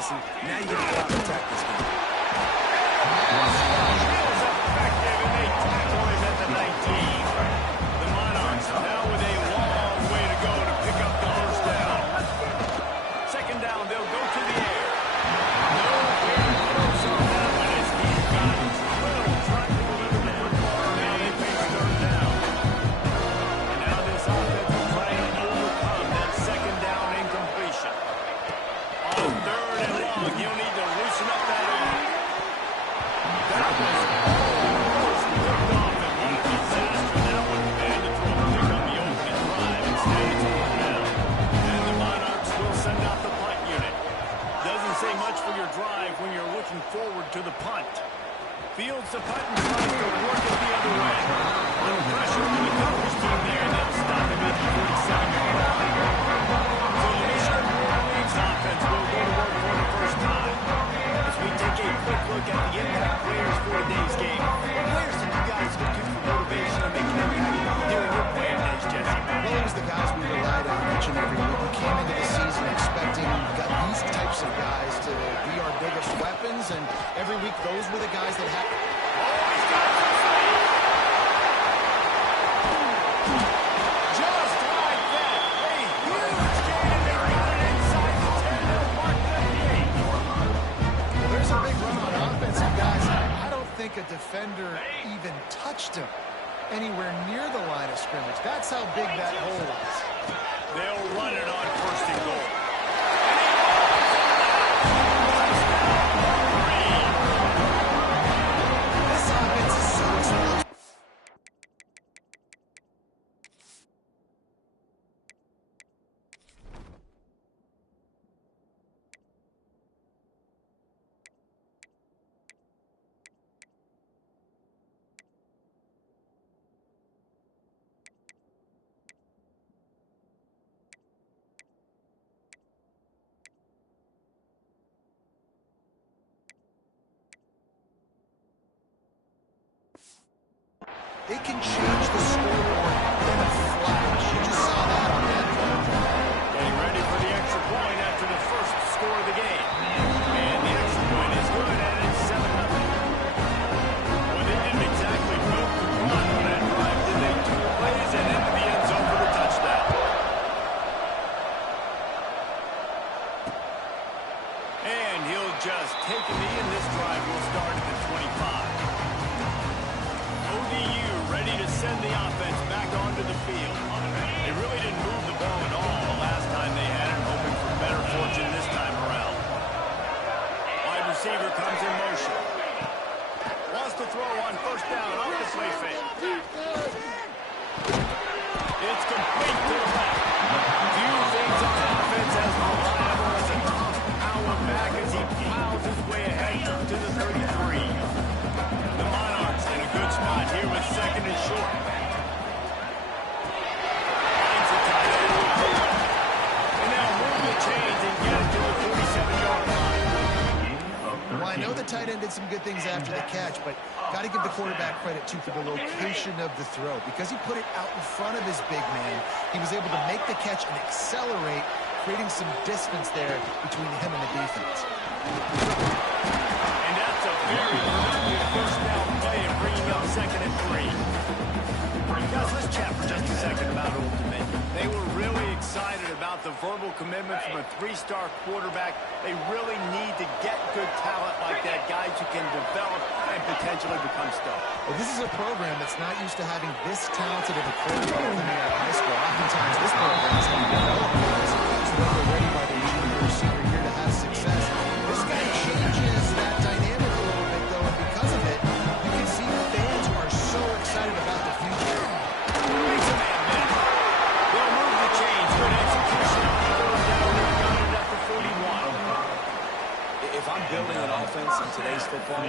Jesse. Now you got to go out and attack this game. Effective, and they tackle him at the 19. The Monarchs now with a long way to go to pick up the first down. Second down, they'll go to the air. No very close on that one as he's got little trying to deliver the football, and they face third down. And now this offense will try and overcome that second down incompletion. On third and long, he'll need to loosen up that arm. That was almost picked off, and what a disaster that would have been to throw a pick on the opening drive. Instead, it's thrown down. And the Monarchs will send out the punt unit. Doesn't say much for your drive when you're looking forward to the punt. Fields the punt and tries to work it the other way. Little pressure from the coverage team there, and they'll stop him at the 47-yard line. So the Michigan Wolverines offense will go to work for the first time. As we take a quick look at the impact players for today's game, what players did you guys look to for motivation and making every happy during your playing days, Jesse? Well, it was the guys we relied on each and every week. We came into the season expecting these types of guys to be our biggest weapons, and every week those were the guys that had... He's got some speed. Just like that. A huge gain, and they got it inside the 10. They'll mark the 8. Well, there's a big run on offense, and guys, I don't think a defender even touched him anywhere near the line of scrimmage. That's how big that hole was. They'll run it on first and goal. This offense is so explosive. It can change the scoreboard in a flash. You just saw that on that play. Getting ready for the extra point after the first score of the game. And the extra point is good, and it's 7-0. Well, they didn't exactly milk the clock on that drive, did they? 2 plays and into the end zone for the touchdown. And he'll just take a knee, and this drive will start at the 25. ODU ready to send the offense back onto the field. They really didn't move the ball at all the last time they had it, hoping for better fortune this time around. Wide receiver comes in motion. Wants to throw on first down off the play fake. It's complete to the left. Few things on offense as reliable as a power back as he plows his way ahead to the 33. The Monarchs in a good spot here with second and short. Finds the tight end. And now move the chains and get it to the 47-yard line. Well, I know the tight end did some good things after the catch, but got to give the quarterback credit, too, for the location of the throw. Because he put it out in front of his big man, he was able to make the catch and accelerate, creating some distance there between him and the defense. And that's a very productive first down play and bringing up second and 3. Guys, let's chat for just a second about Old Dominion. They were really excited about the verbal commitment from a 3-star quarterback. They really need to get good talent like that, guys who can develop and potentially become stars. Well, this is a program that's not used to having this talented of a quarterback coming out of high school. Oftentimes, this program is going to develop guys so that they're ready by their junior or senior year to have success. This guy changes that dynamic a little bit, though, and because of it, you can see fans are so excited about the future. Makes a man miss. They'll move the chains. Good execution on the third down. They've got it at the 41. If I'm building an offense in today's football,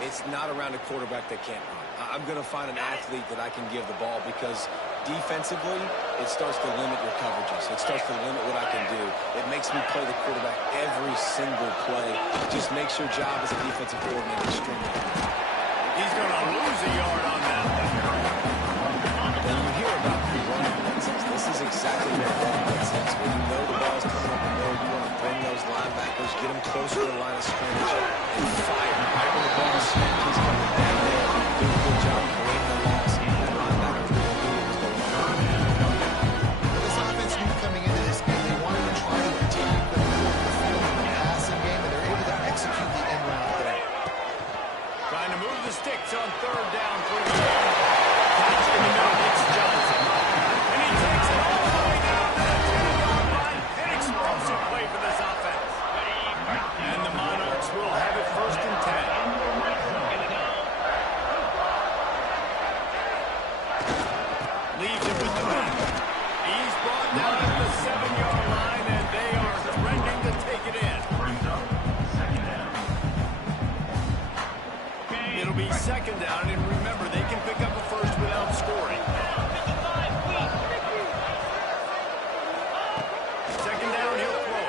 it's not around a quarterback that can't run. I'm going to find an athlete that I can give the ball because defensively, it starts to limit your coverages. It starts to limit what I can do. It makes me play the quarterback every single play. It just makes your job as a defensive coordinator extremely hard. He's going to lose a yard on that one. When you hear about running blitzes, this is exactly what a run blitz is. When you know the ball's coming up the middle, you want to bring those linebackers, get them to closer to the line of scrimmage and fire. Right when the ball snapped, he's coming down there. Doing a good job creating the loss. The linebackers really knew what was going on. This offense knew coming into this game they wanted to try to attack the middle of the field in the passing game, and they're able to execute the end route there. Trying to move the sticks on third down for the game. Catch in the middle, it's Johnson. And he takes it all the way down to the 10-yard line. An explosive play for this offense. And the Monarchs will have it 1st and 10. Leaves it with the back. He's brought down at the 7-yard line, and they are trending to take it in. It'll be 2nd down, and remember, they can pick up a first without scoring. 2nd down, he'll throw.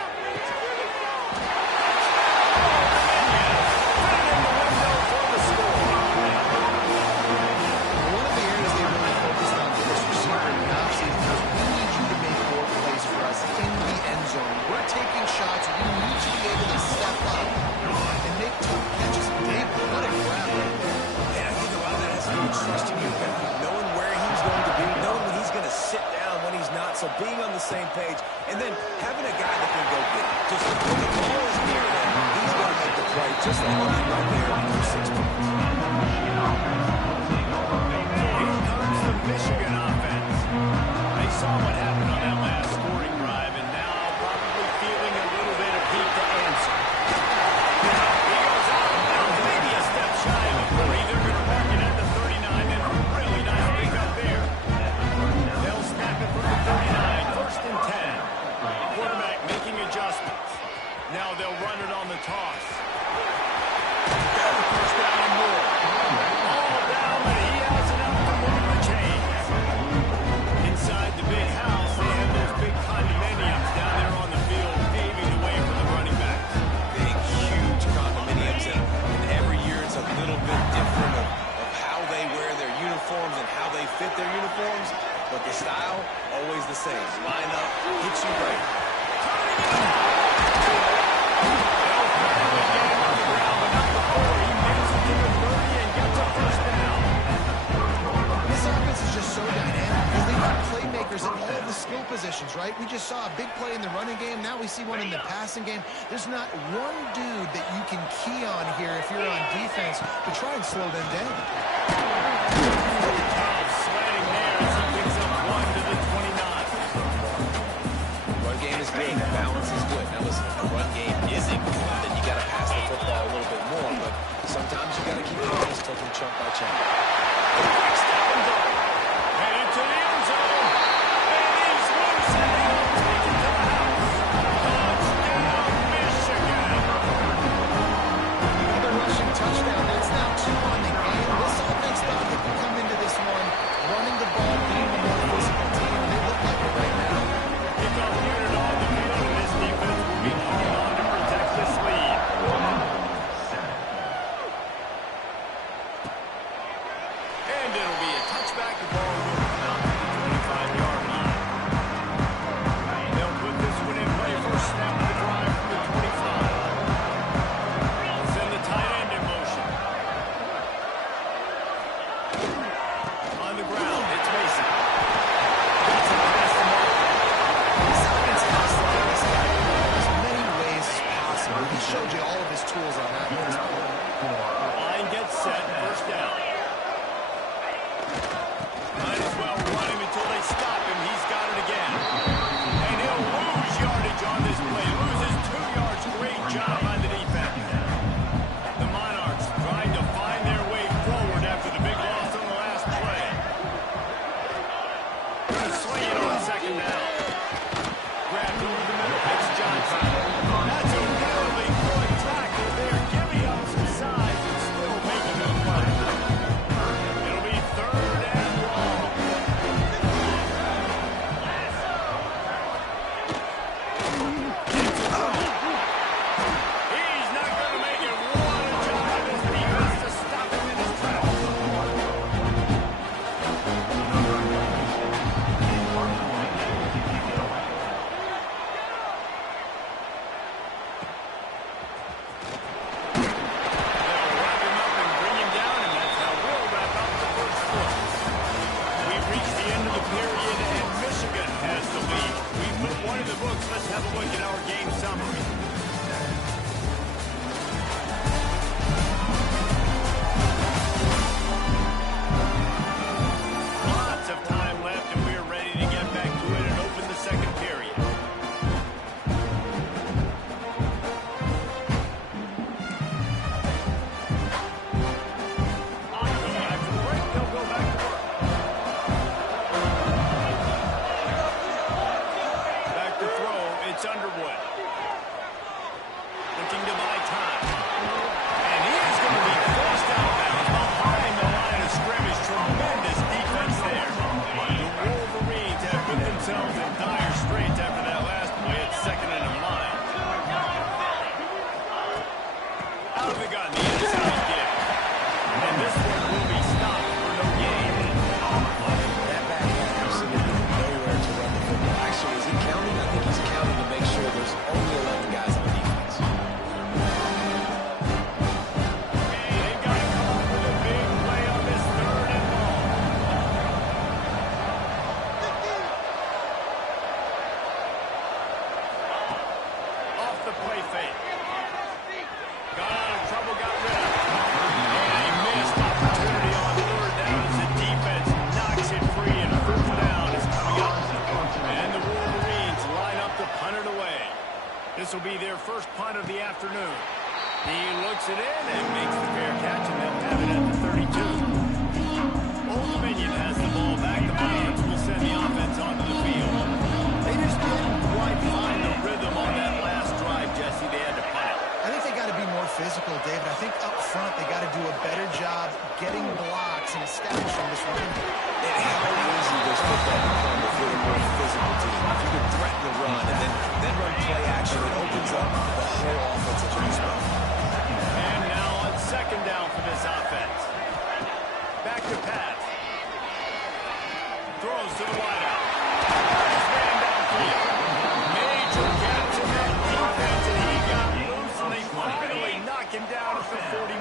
One of the areas they really focused on for this receiver in the offseason was we need you to make more plays for us in the end zone. We're taking shots. We need you to be able to step up and make tough catches. David, what a grab right there. And I think a lot of that has to do with trusting your guy, knowing where he's going to be, knowing when he's going to sit down, when he's not, so being on the same page, and then having a guy that can go get it. Just when the ball is near him, he's going to make the play, just like he did right there for 6 points. Here comes the Michigan offense. They saw what happened on that last scoring drive, and now probably feeling a little bit of heat to answer. He goes out of bounds, maybe a step shy of a 40. They're going to mark it at the 39, and a really nice pick up there. They'll snap it from the 39, 1st and 10. Quarterback making adjustments. Now they'll run it on the toss. 1st down and more. All down, but he has enough to move the chains. Inside the big house, they have those big condominiums down there on the field, paving the way for the running backs. Big, huge condominiums, and every year it's a little bit different of how they wear their uniforms and how they fit their uniforms, but the style, always the same. Line up, hit you right. This offense is just so dynamic because they've got playmakers at all the skill positions, right? We just saw a big play in the running game. Now we see one in the passing game. There's not one dude that you can key on here if you're on defense to try and slow them down. Sweating there as he picks up 1 to the 29. Run game is good. Balance is good. Now listen, if the run game isn't good, then you got to pass the football a little bit more. But sometimes you got to keep your hands taken chunk by chunk. Headed to the end zone. And he's loose, and he'll take it to the house. Touchdown, Michigan. Another rushing touchdown. That's now 2 on the game. This offense thought they could come into this one running the ball, being the more physical team. They look like it right now. Kickoff unit on the field, and this defense will be hanging on to protect this lead. And it'll be a touchback. The ball will come out to the 25-yard line. They'll put this one in play. First snap of the drive from the 25. Send the tight end in motion. On the ground, it's Mason. Gets it past the mark. This offense has to get this guy as many ways as possible. He showed you all of his tools on that one. Line gets set. First down. Opportunity on third down as the defense knocks it free, and first down is coming up. And the Wolverines line up to punt it away. This will be their first punt of the afternoon. He looks it in and makes the fair catch, and they'll have it at the 32. Old Dominion has the ball back. The Monarchs will send the offense onto the field. They just didn't quite find the rhythm on that last drive, Jesse. They had to punt it. I think they got to be more physical, David. I think up front they got to do a better job getting blocks and establishing this run. And how easy does football become if you're a more physical team? If you can threaten the run and then run play action, it opens up the whole offense that you spoke. And now on second down for this offense. Back to pass. Throws to the wideout. Ran downfield. Major gaps in that defense, and he got loose, and they finally knock him down at the 41.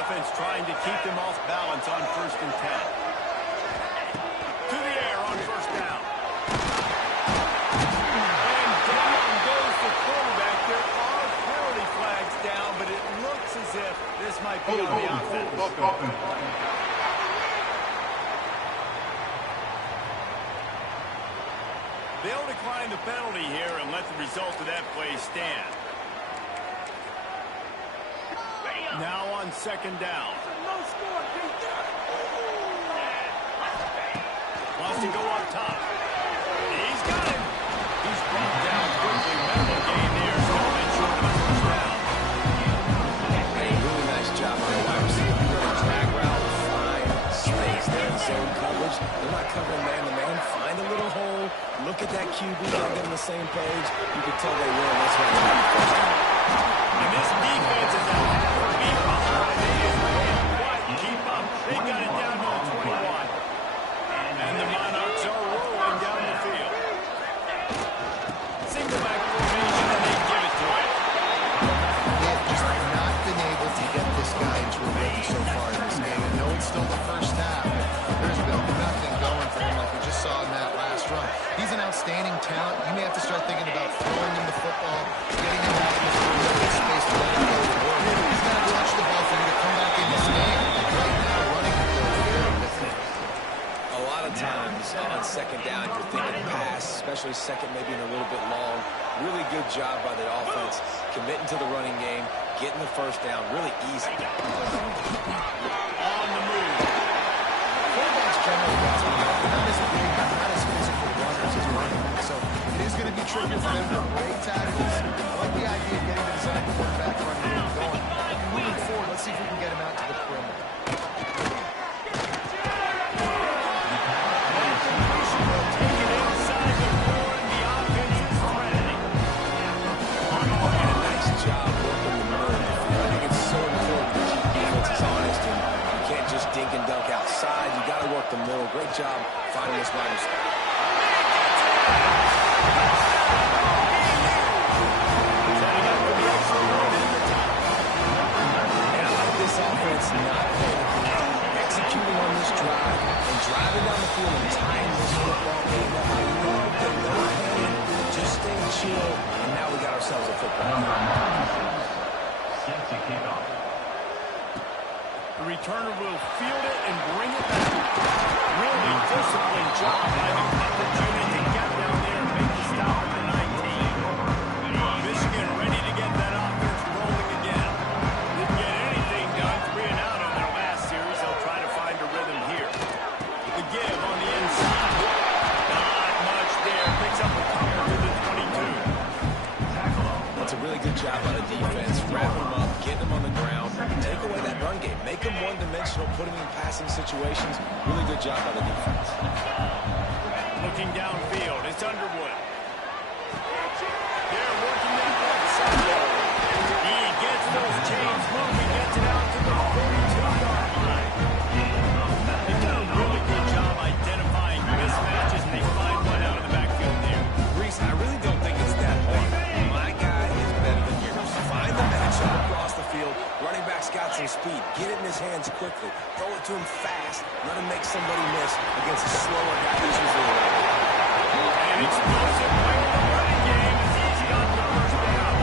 Offense trying to keep them off balance on 1st and 10. To the air on first down. And down goes the quarterback. There are penalty flags down, but it looks as if this might be on the offense. They'll decline the penalty here and let the result of that play stand. Now on second down. Wants to go up top. He's got it. He's brought down quickly. Mental gain there. Falling short of a first down. Hey, really nice job on the wide receiver. Drag route, fine, stays there in zone coverage. They're not covering man-to-man. Find a little hole. Look at that QB. They'll get on the same page. You can tell they will. That's why they're first down. And this defense is a half a beat behind. They just can't quite keep up. They got it down to the 21. And the Monarchs are rolling down the field. Single back formation, and they give it to him. They have just not been able to get this guy into a rhythm so far in this game. I know it's still the first half, but there's been nothing going for him like we just saw in that last run. He's an outstanding talent. You may have to start thinking about throwing him the football, getting him out in this space to let him go forward. He's got to watch the ball for you to come back in this game. Right now, running the ball is very difficult. A lot of times on second down, you're thinking pass, especially second, maybe in a little bit long. Really good job by the offense, committing to the running game, getting the first down, really easy. On the move. Quarterbacks generally not as big, not as physical runners as running backs. So it is going to be tricky for them to break tackles. I like the idea of getting the design quarterback running game going. Moving forward, let's see if we can get him out to the perimeter. Dink and dunk outside. You got to work the middle. Great job finding this wide receiver. And I like this offense not panicking, executing on this drive, and driving down the field and tying this football game up. I love the no pain, just stay chill, and now we got ourselves a football game. The returner will field it and bring it back. Really disciplined job by the coverage unit to get down there and make the stop at the 19. Michigan ready to get that offense rolling again. Didn't get anything done, 3 and out on their last series. They'll try to find a rhythm here. The give on the inside. Not much there. Picks up a couple to the 22. That's a really good job by the defense. Wrap them up, get them on the ground, take away that run game. Make them one-dimensional, put them in passing situations. Really good job by the defense. Looking downfield, it's Underwood. They're working that left side. He gets those chains moving, gets it out to the 42-yard line. They've done a really good job identifying mismatches, and they find one out of the backfield there. Reese, I really don't think it's that hard. My guy is better than yours. Find the matchup across the field. Running back's got some speed. Get it in his hands quickly. Throw it to him fast. Let him make somebody miss against a slower guy who's usually around. And explosive play in the running game is easy on the first down.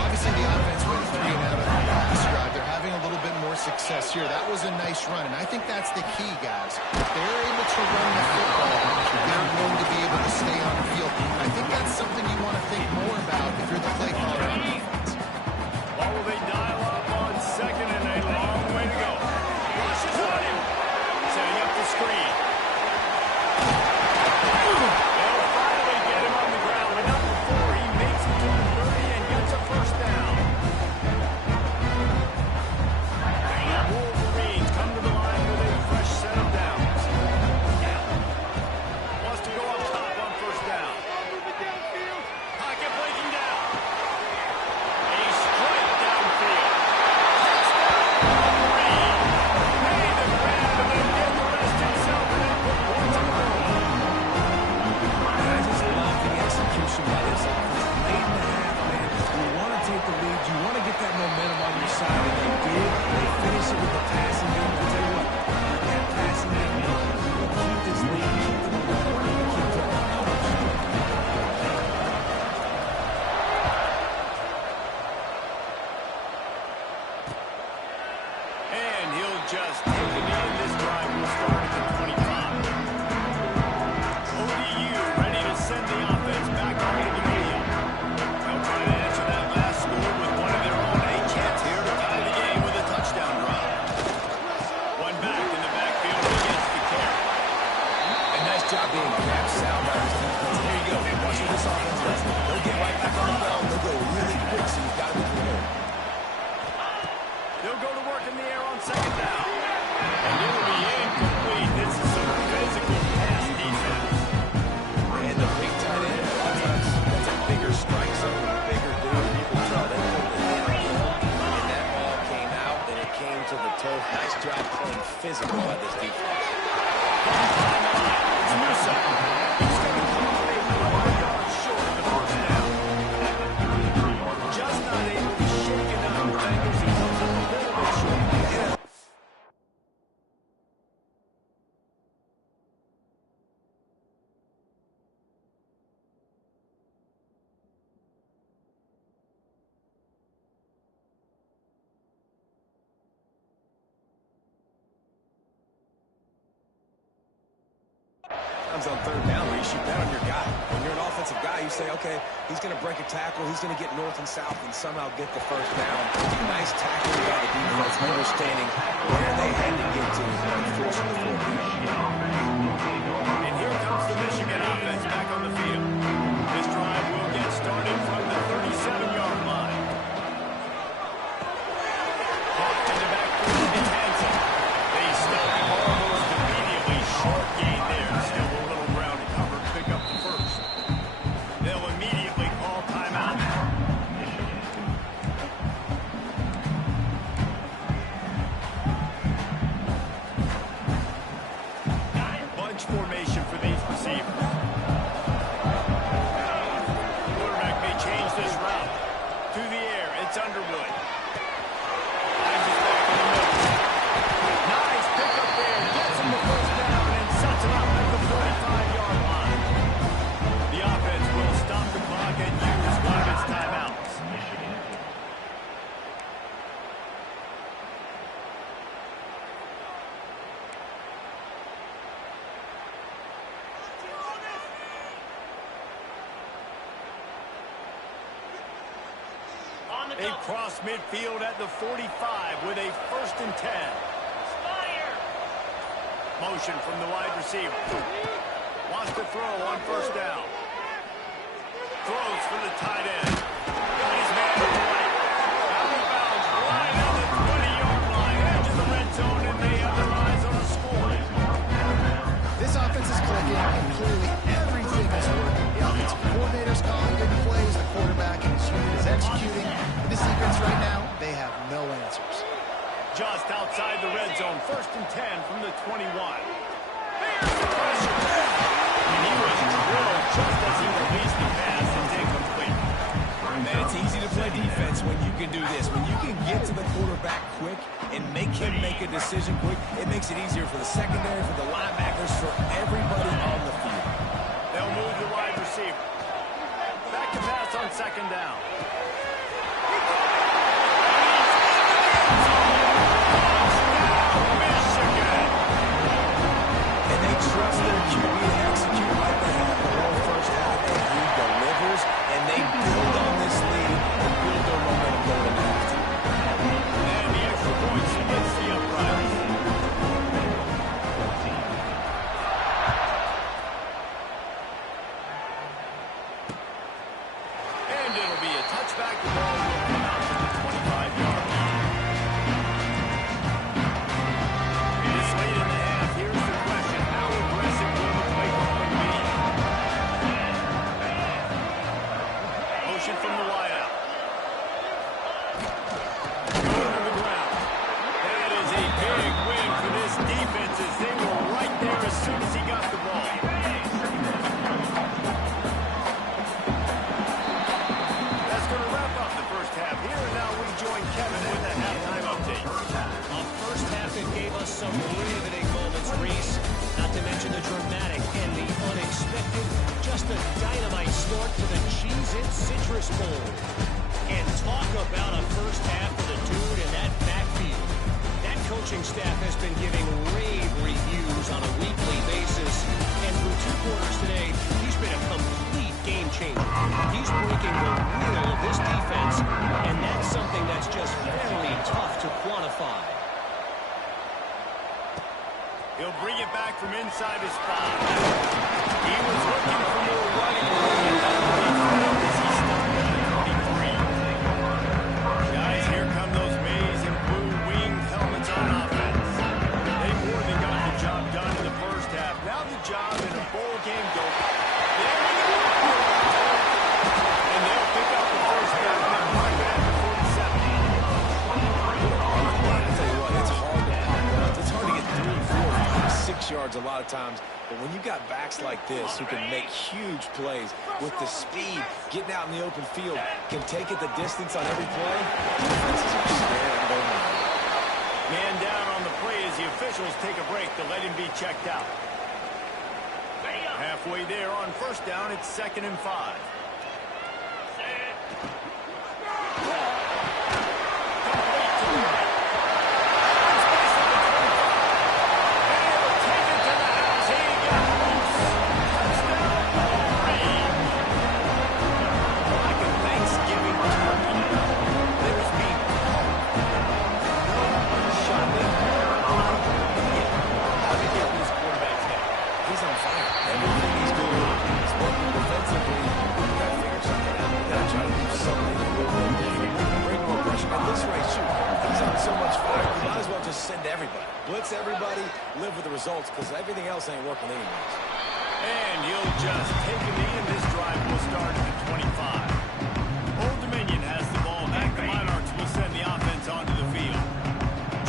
Obviously, the offense went 3 and out on the last drive. They're having a little bit success here. That was a nice run, and I think that's the key, guys. If they're able to run the football, they're going to be able to stay on the field. I think that's something you want to think more about if you're the play caller on defense. What will they dial up on second and a long way to go? Rushes on him. Setting up the screen. They'll finally get him on the ground, but not before he makes it to the 30 and gets a first down. Wolverines come to the line with a fresh set of downs. Wants to go up top on first down. Pocket breaking down. A strike downfield. Touchdown, Wolverine. Made the grab and then get the rest himself and then put points on the board. I just love the execution by this offense. Late in the half, man, you want to take the lead. You want to get that momentum on your side, and they did. They finish it with the passing game. I'll tell you what, that passing game, you will keep this lead, keep the momentum, and keep going. And he'll just take it in. This drive will start at the 25. ODU ready to send the offense back onto the field. They'll try to answer that last score with one of their own. A chance here to tie the game with a touchdown drive. One back in the backfield against the carry. A nice job being grabbed sound by his defense. There you go. Watch what this offense does. They'll get right back on the ball. They'll go really quick, so you've got to be prepared. They'll go to work in the air on second down. And it'll be incomplete. This is some physical pass defense. And the big tight end, that's a bigger strike zone, bigger dude. You can tell they put the hit on him. And that ball came out, and it came to the turf. Nice job playing physical by this defense. It's Musa. He's going to come away 4 yards short of the first down. Just not able to shake it up. Bengals, he comes up a little bit short. Sometimes on third down, where you should bet on your guy. When you're an offensive guy, you say, okay, he's going to break a tackle, he's going to get north and south and somehow get the first down. Nice tackling by the defense, understanding where they had to get to and forcing the fourth down. And here comes the Michigan offense back on the field. This drive will get started from the 37-yard line. Caught in the backfield, it's Hansen. They stop him almost immediately. Short gain there. Still a little ground to cover to pick up the first. They'll immediately call timeout. Bunch formation for these receivers. Quarterback may change this route. To the air, it's Underwood. Finds his back in the middle. Nice pickup there. Gets him the first down and sets him up at the 45-yard line. The offense will stop the clock and use one of its timeouts. They cross midfield at the 45 with a 1st and 10. Motion from the wide receiver. Wants to throw on first down. Throws for the tight end. Got his man to the right. Out of bounds right on the 20-yard line. Edge of the red zone, and they have their eyes on a score. This offense is clicking, and clearly everything is working. The offensive coordinator's calling good plays, the quarterback and his unit is executing. In this defense right now, they have no answers. Just outside the red zone, 1st and 10 from the 21. There's the pressure. And he was drilled just as he released the pass. It's incomplete. Man, it's easy to play defense when you can do this. When you can get to the quarterback quick and make him make a decision quick, it makes it easier for the secondary, for the linebackers, for everybody on the field. They'll move the wide receiver. Back to pass on second down. some riveting moments, Reese. Not to mention the dramatic and the unexpected. Just a dynamite start to the Cheez-It Citrus Bowl. And talk about a first half for the dude in that backfield. That coaching staff has been giving rave reviews on a weekly basis. And through 2 quarters today, he's been a complete game changer. He's breaking the will of this defense, and that's something that's just very tough to quantify. He'll bring it back from inside his spot. He was looking for more running room, and that's what he found as he started at 23. Guys, here come those maize and blue winged helmets on offense. They more than got the job done in the first half. Now the job in a bowl game goes. There we go. And they'll pick up the first down and mark it at the 47. I tell you what, it's hard to pop runs. It's hard to get 3, 4, 5, 6 yards a lot of times. But when you got backs like this who can make huge plays with the speed, getting out in the open field, can take it the distance on every play, defenses are scared and go home. Man down on the play as the officials take a break to let him be checked out. Halfway there on first down, it's 2nd and 5. Blitz everybody, live with the results, because everything else ain't working anyways. And he'll just take a knee, and this drive will start at the 25. Old Dominion has the ball back. The Monarchs will send the offense onto the field.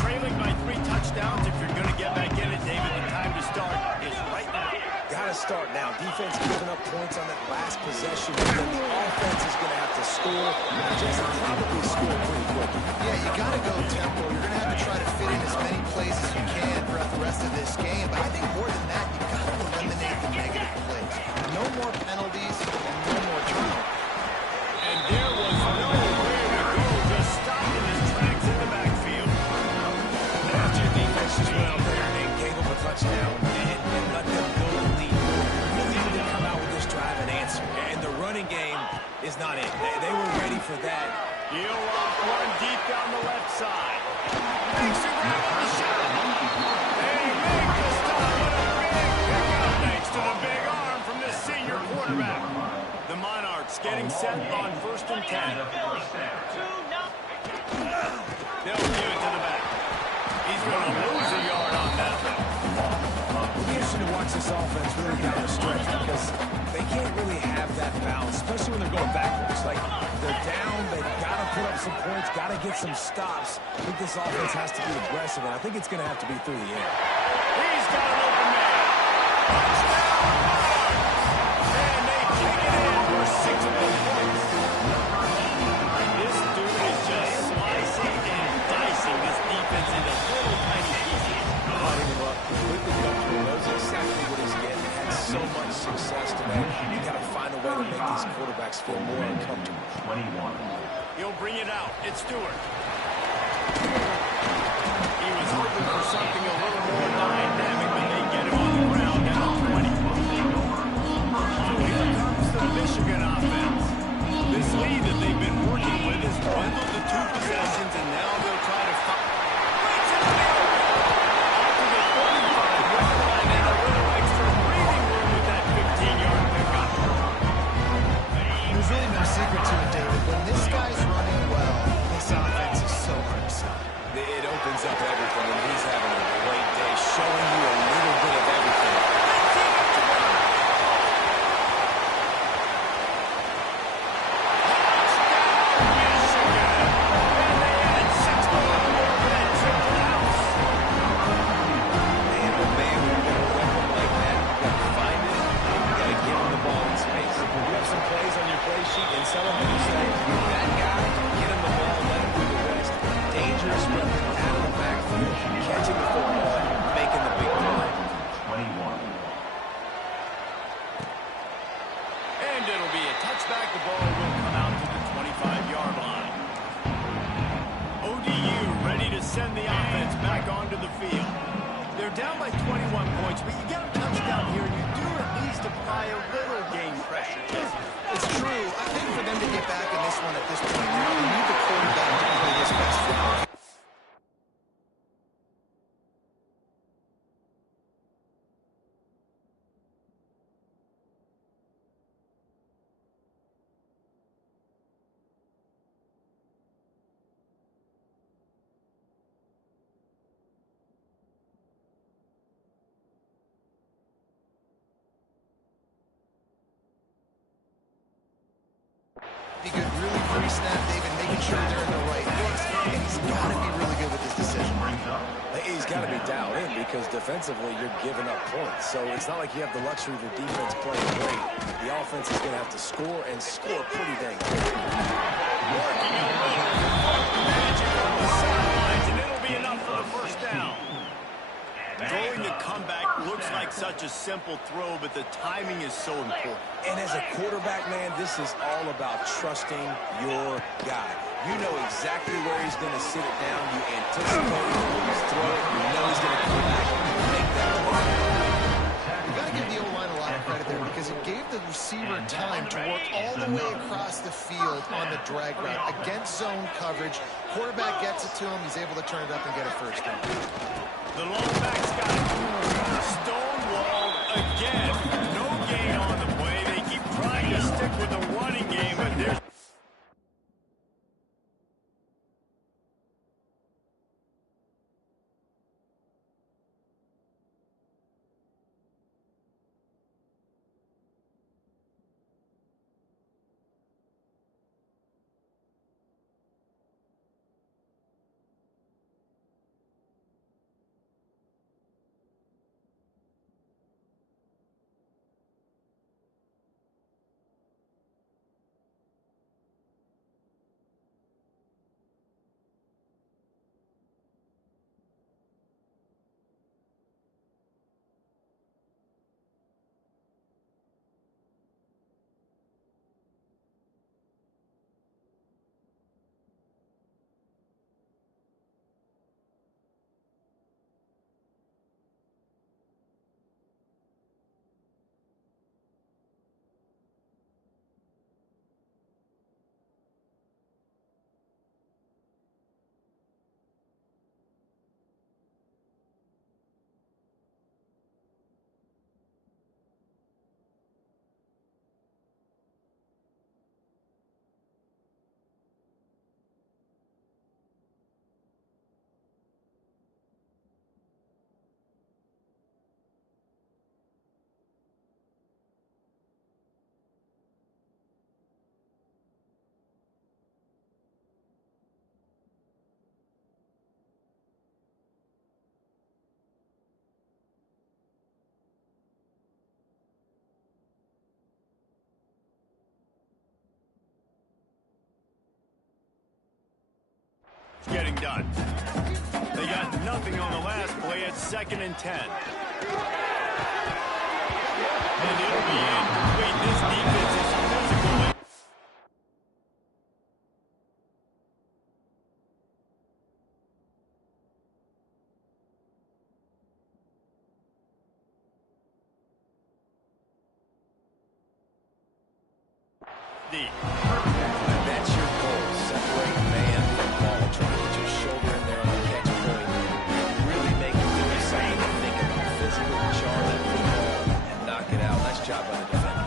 Trailing by 3 touchdowns. If you're going to get back in it, David, the time to start is right now. Gotta start now. Defense giving up points on that last possession. Then the offense is going to have to score. Just probably score pretty quick. Yeah, you got to go tempo. You're going to have to try to fit in as many plays as you can throughout the rest of this game. But I think more than that, you've got to eliminate the negative plays. No more penalties and no more turnovers. And there was nowhere to go. Just stopped in his tracks in the backfield. After your defense just went out there and gave them a touchdown and let them go to lead. Really need to come out with this drive and answer. And the running game is not in. They were ready for that. He'll off one deep down the left side. Makes a grab on the shot. They make the stop. What a big pickup thanks to the big arm from this senior quarterback. The Monarchs getting set on 1st and 10. They'll give it to the back. He's going to lose a yard on that. It'll be interesting to watch this offense really down the stretch because they can't really have that balance, especially when they're going backwards. Like, they're down, they've got to put up some points, got to get some stops. I think this offense has to be aggressive, and I think it's going to have to be through the air. He's got an open man. Touchdown, Monarchs! And they kick it in for 6 more points. This dude is just slicing and dicing this defense into little tiny pieces. Lighting him up, completely comfortable, knows exactly what he's getting. Had so much success today. You got to find a way to make these quarterbacks feel more uncomfortable. He'll bring it out. It's Stewart. He was hoping for something a little more dynamic, but they get him on the ground at the 20. So here comes the Michigan offense. This lead that they've been working with has dwindled to 2 possessions, and now they'll try to fight. To the 45-yard line, and a little extra breathing room with that 15-yard pickup. There's really no secret to it, David. When this guy's running well, this offense is so hard to stop. It opens up everything, and he's having a great day, showing you a little bit of everything. And some of them say, that guy, get him the ball, let him do the rest. Dangerous, but out of the backfield, catching the football, of the field. They're down by 21 points, but you get a touchdown here, and you do at least apply a little game pressure. It's true. I think for them to get back in this one at this point now, they need the quarterback to play his best football. Be good really pre-snap, David, making sure they're in the right looks, and he's got to be really good with his decision. He's got to be dialed in because defensively you're giving up points. So it's not like you have the luxury of your defense playing great. The offense is going to have to score and score pretty dang quick. Working a little magic on the sidelines, and it'll be enough for the first down. Throwing the comeback looks like such a simple throw, but the timing is so important. And as a quarterback, man, this is all about trusting your guy. You know exactly where he's going to sit it down. You anticipate when he's throwing. You know he's going to come back and make that play. You've got to give the O-line a lot of credit there because it gave the receiver time to work all the way across the field on the drag route against zone coverage. Quarterback gets it to him. He's able to turn it up and get a first down. The long back's got it. Stonewalled again. No gain on the play. They keep trying to stick with the running game, but there's... getting done. They got nothing on the last play. It's 2nd and 10. And it'll be incomplete. This defense is physical. That's your goal. Separate man from ball. Try to get your shoulder in there on the catch point. Really make it give you something to think about. Physically charge that football and knock it out. Nice job by the defender.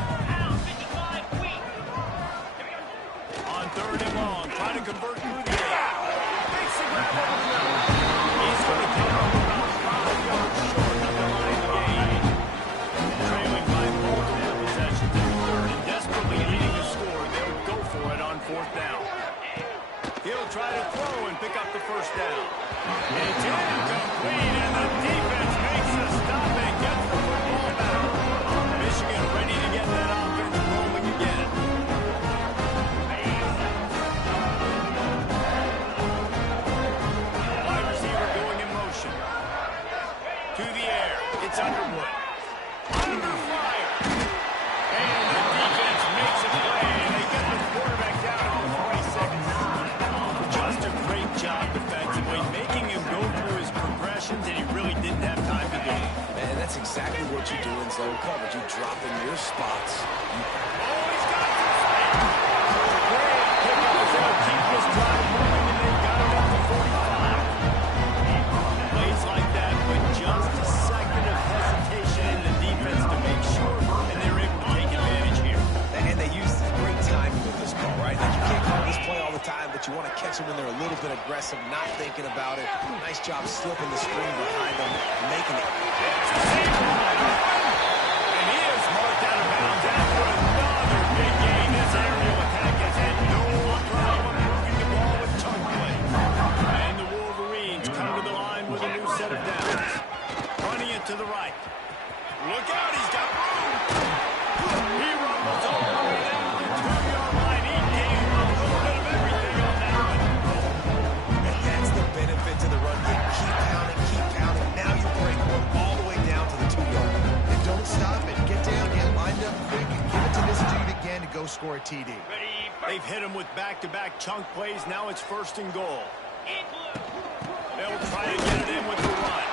On 3rd and long, trying to convert through the air. Makes the grab over the middle. He's going to take off about 5 yards short of the line of gain. Trailing by multiple possessions in the 3rd and desperately needing to score. They'll go for it on 4th down. He'll try to throw and pick up the first down. It's incomplete, and the defense makes a stop and gets the football back. Michigan ready to get that offense rolling again. Wide receiver going in motion. To the air. It's Underwood. Under fire. And the defense makes a play, and they get the quarterback down in 20 seconds. Just a great job defensively, making him go through his progressions exactly what you do in zone coverage. You drop in your spots. He's got this. Great pick up as they'll keep this drive moving, and they've got it up to 45. Plays like that with just a second of hesitation in the defense to make sure, and they're able to take advantage here. And they use great timing with this call, right? Like, you can't call this play all the time, but you want to catch them when they're a little bit aggressive, not thinking about it. Nice job slipping the screen behind them, making it. And he is marked out of bounds after another big game. This aerial attack has had no problem moving the ball with chunk play. And the Wolverines come to the line with a new set of downs. Running it to the right. Look out, he's got room. He rumbles all the way down to the 2-yard line. He gave him a little bit of everything on that one. And that's the benefit to the run game. Keep pounding. Now you break one all the way down to the 2-yard. And don't stop it. Get down, get lined up quick, and give it to this dude again to go score a TD. They've hit him with back-to-back chunk plays. Now it's 1st and goal. They'll try to get it in with the run.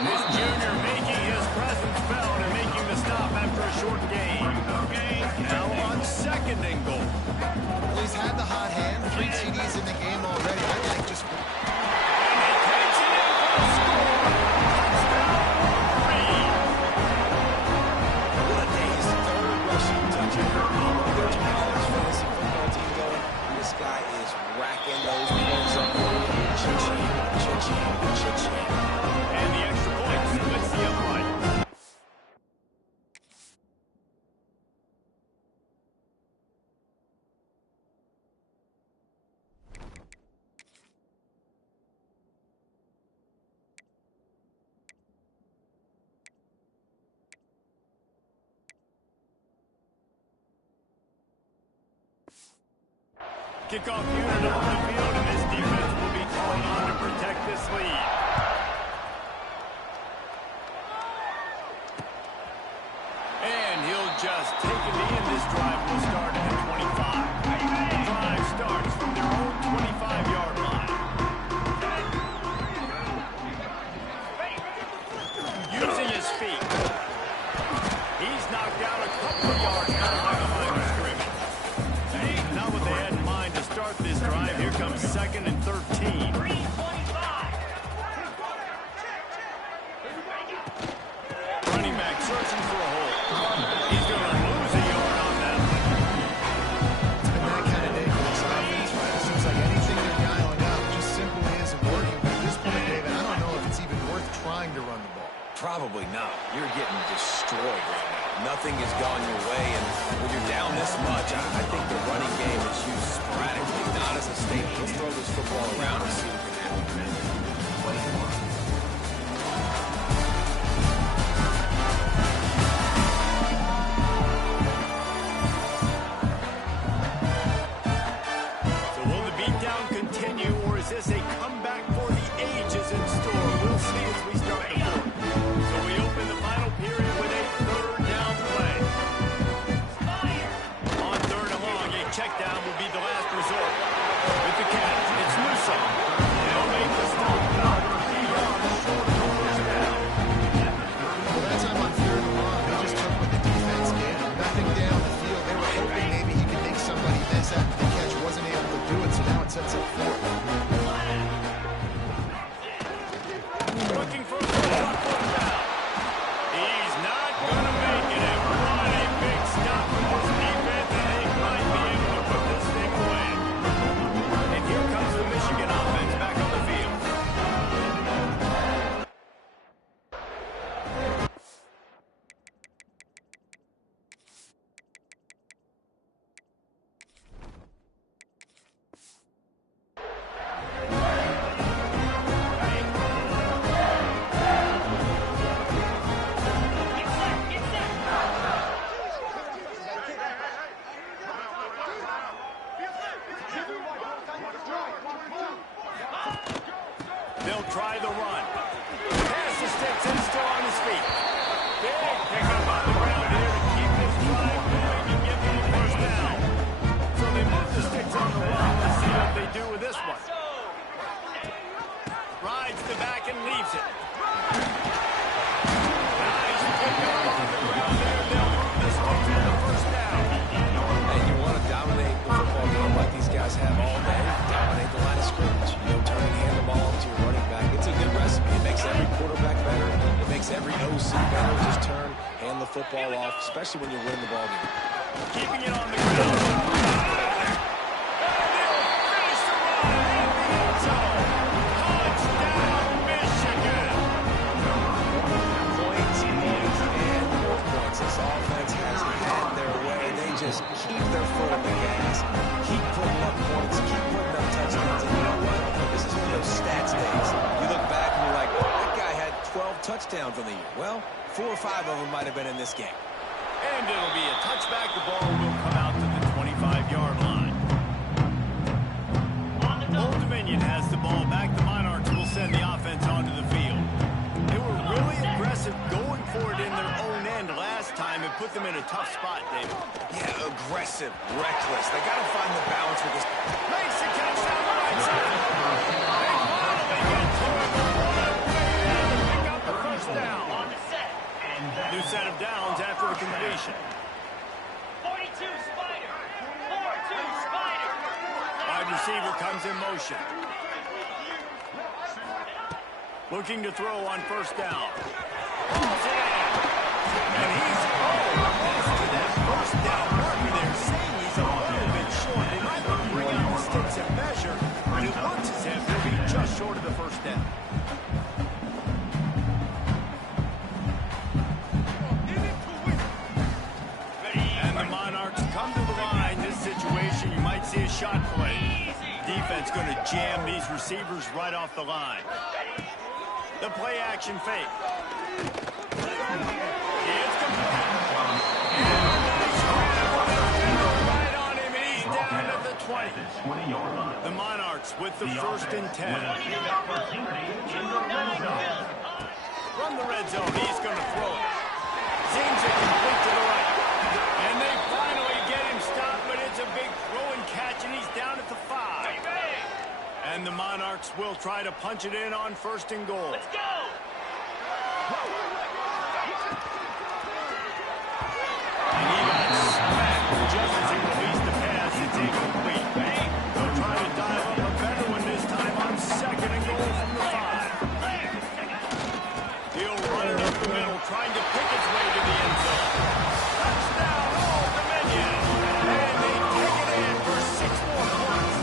This junior making his presence felt and making the stop after a short gain. Now on 2nd and goal. Well, he's had the hot hand, 3 TDs in the game already. I think just... And he takes it in for the score. Touchdown, Reed. What a day. His 3rd rushing touchdown. There's college fantasy football team going. This guy is racking those points up. Cha-ching, cha-ching, cha-ching. And the extra point splits the upright. Kickoff unit on the field, and this defense will be calling on to protect this lead. And he'll just take a knee, and this drive will start at the 25. The drive starts from their own 25-yard line. Using his feet. He's knocked out a couple of yards now by the line of scrimmage. Not what they had in mind to start this drive. Here comes 2nd and 13. Running back searching for a hole. He's going to lose a yard on that one. It's been that kind of day for this offense, right? It seems like anything they're dialing up just simply isn't working. But at this point, David, I don't know if it's even worth trying to run the ball. Probably not. You're getting destroyed right now. Nothing has gone your way, and when you're down this much, I think the running game is used sporadically, not as a staple. Let's throw this football around and see what can happen. So will the beatdown continue, or is this a comeback for the ages in store? We'll see as we start the 4th. So we open the final period with a 3rd down play. On 3rd and long, a check down will be the last resort. With the catch, it's Newsome. They'll make the stop. see better. Just turn, hand the football off, especially when you're winning the ball game. Keeping it on the ground. And they'll finish the run in the end zone. Touchdown, Michigan. Points and more points. This offense has had their way. They just keep their foot on the gas, keep putting up points, keep putting up touchdowns. And you know what? This is one of those stats days. You look back and you're like, that guy had 12 touchdowns on the year. Well, 4 or 5 of them might have been in this game. And it'll be a touchback. The ball will come out to the 25-yard line. Old Dominion has the ball back. The Monarchs will send the offense onto the field. They were really aggressive going for it in their own end last time and put them in a tough spot, David. Yeah, aggressive, reckless. They got to find the balance with this. Makes the catch down the right side. They finally get to it. One way down to pick up the first down. New set of downs after the completion. 42 Spider. 4-2 Spider. Wide receiver comes in motion. Looking to throw on first down. Balls it in. And he's close to that first down marker there, saying he's a little bit short. They might want to bring out the sticks and measure, but it looks as if they'll be just short of the first down. And the Monarchs come to the line. This situation, you might see a shot play. Defense going to jam these receivers right off the line. The play action fake. It's complete. Right on him, and he's down at the 20. The Monarchs with the first and 10. From the red zone, he's going to throw it. Seems it complete to the right. And they finally get him stopped, but it's a big throw and catch, and he's down at the 5. And the Monarchs will try to punch it in on first and goal. Let's go. And he got smacked just as he released the pass. It's incomplete. They'll try to dial up a better one this time on second and goal from the 5. He'll run it up the middle, trying to pick its way to the end zone. Touchdown, Old Dominion. And they take it in for 6 more points.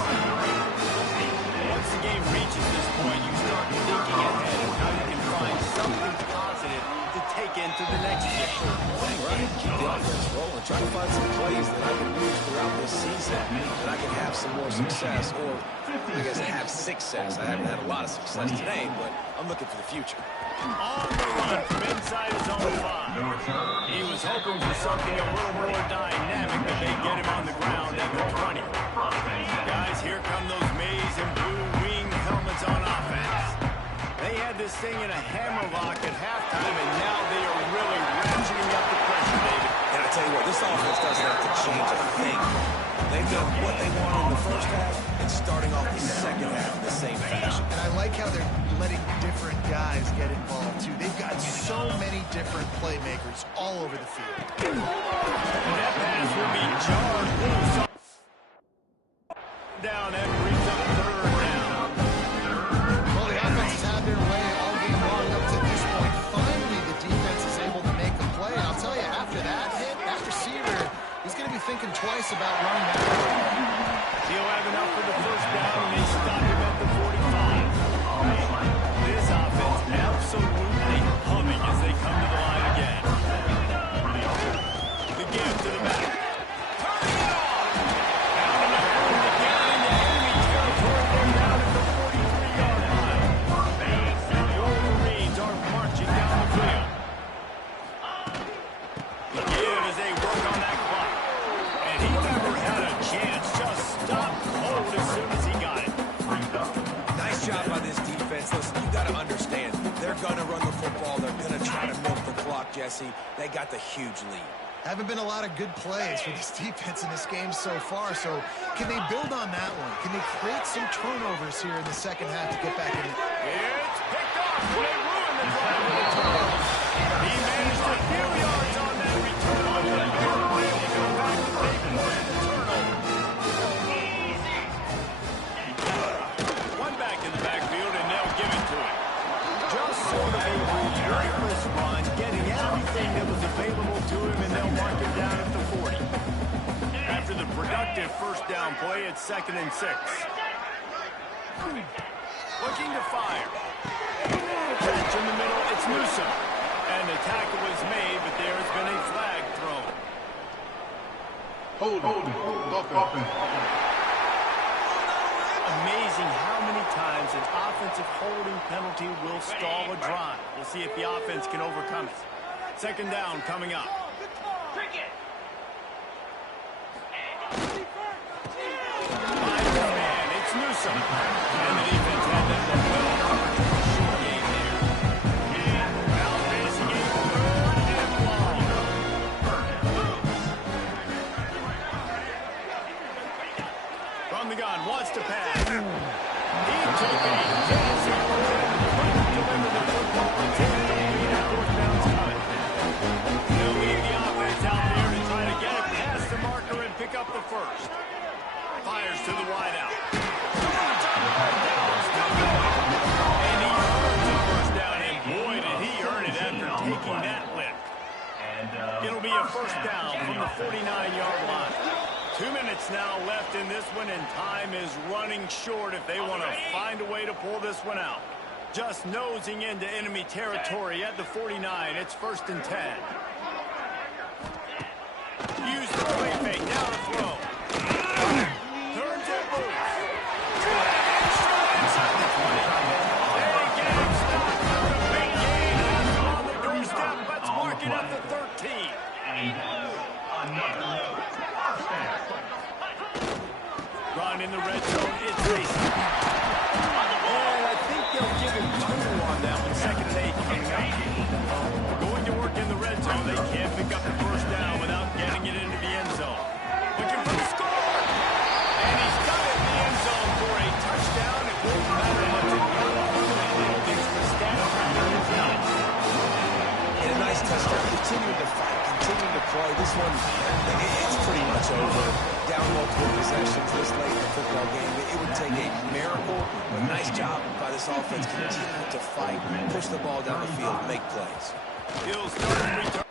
Once the game reaches this point, you start thinking ahead of how you can find something positive to take into the next game. Right, keep the offense rolling. Try to find some plays that I can use throughout this season that I can have some more success, or I guess have success. I haven't had a lot of success today, but I'm looking for the future. On the run from inside his own 5. He was hoping for something a little more dynamic, but they get him on the ground at the 20. Guys, here come those maize and blue wing helmets on offense. They had this thing in a hammerlock at halftime, and now they are really ratcheting up the pressure, David. And I tell you what, this offense doesn't have to change a thing. They've done what they wanted in the first half and starting off the second half in the same fashion. And I like how they're letting different guys get involved, too. They've got so many different playmakers all over the field. And that pass will be jarred loose. Down and brings up third down. Well, the offense has had their way all game long up to this point. Finally, the defense is able to make a play. I'll tell you, after that hit, that receiver, he's going to be thinking twice about running that play. He'll have enough for the first down, and they stop him at the 45. This offense absolutely humming as they come to the line again. The give to the back. Turning it on. Found enough room to get it into enemy territory. They're down at the 43-yard line. The Wolverines are marching down the field. The give as they work on that clock. And he never had a chance. Just stopped cold as soon as he got it. Nice job by this defense. Listen, you got to understand, they're going to run the football. They're going to try to milk the clock, Jesse. They got the huge lead. Haven't been a lot of good plays for this defense in this game so far, so can they build on that one? Can they create some turnovers here in the second half to get back in? It's picked off, and they ruin the drive with a turnover. He managed a few yards on that return, but the Bears were able to go back to take the turnover. One back in the backfield, and they'll give it to him. Just sort of a routine reckless run, getting everything that was available to him, and they'll mark him down at the 40. After the productive first down play, it's 2nd and 6. Looking to fire. Catch in the middle, it's Newsome. And the tackle was made, but there has been a flag thrown. Holding. Offense. Amazing how many times an offensive holding penalty will stall a drive. We'll see if the offense can overcome it. 2nd down coming up. Cricket. Man, it's Newsome. And the defense had that one well covered for a short game there. Now facing a 3rd and long. From the gun, wants to pass. He took a chance and couldn't deliver the football until the 4th down's coming. They'll leave the offense out there to try to get it past the marker and pick up the first. Fires to the wideout. And he earns the first down, and boy, did he earn it after taking that lift. It'll be a first down from the 49-yard line. 2 minutes now left in this one, and time is running short if they want to find a way to pull this one out. Just nosing into enemy territory at the 49. It's 1st and 10. Use the play fake. Now to throw. Turns it loose. Inside the 20. They get him stopped with a big gain. Has him on the doorstep. Let's mark it at the 13. Run in the red zone. It's Mason. And I think they'll give him 2 on that one. 2nd and 8 coming up. Going to work in the red zone. They can't pick up the first down without getting it into the end zone. Looking for the score. And he's got it in the end zone for a touchdown. It won't matter much in the It's the stat around his head. And a nice touchdown. Continuing to fight, continuing to play. This one, it's pretty much over. Down multiple possessions this late in the football game. It would take a miracle, but nice job by this offense. Continue to fight, push the ball down the field, make plays. He'll start and return.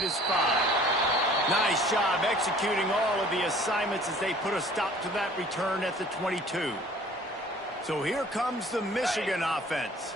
Is 5. Nice job executing all of the assignments as they put a stop to that return at the 22. So here comes the Michigan offense.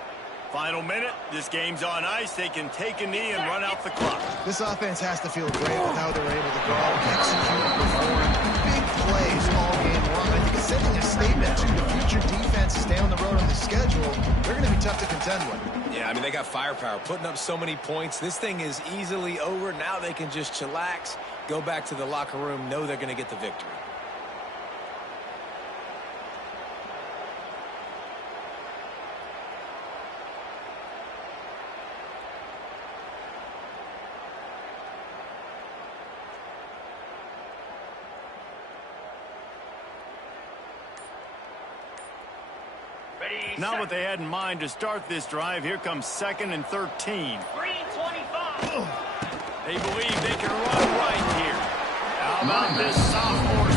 Final minute. This game's on ice. They can take a knee and run out the clock. This offense has to feel great with how they're able to go, execute, perform. Big plays all game long. I think it's sending a statement to the future defenses down the road on the schedule. They're going to be tough to contend with. Yeah, I mean, they got firepower, putting up so many points. This thing is easily over. Now they can just chillax, go back to the locker room, know they're going to get the victory. Not what they had in mind to start this drive. Here comes 2nd and 13. Green 25. They believe they can run right here. How about this sophomore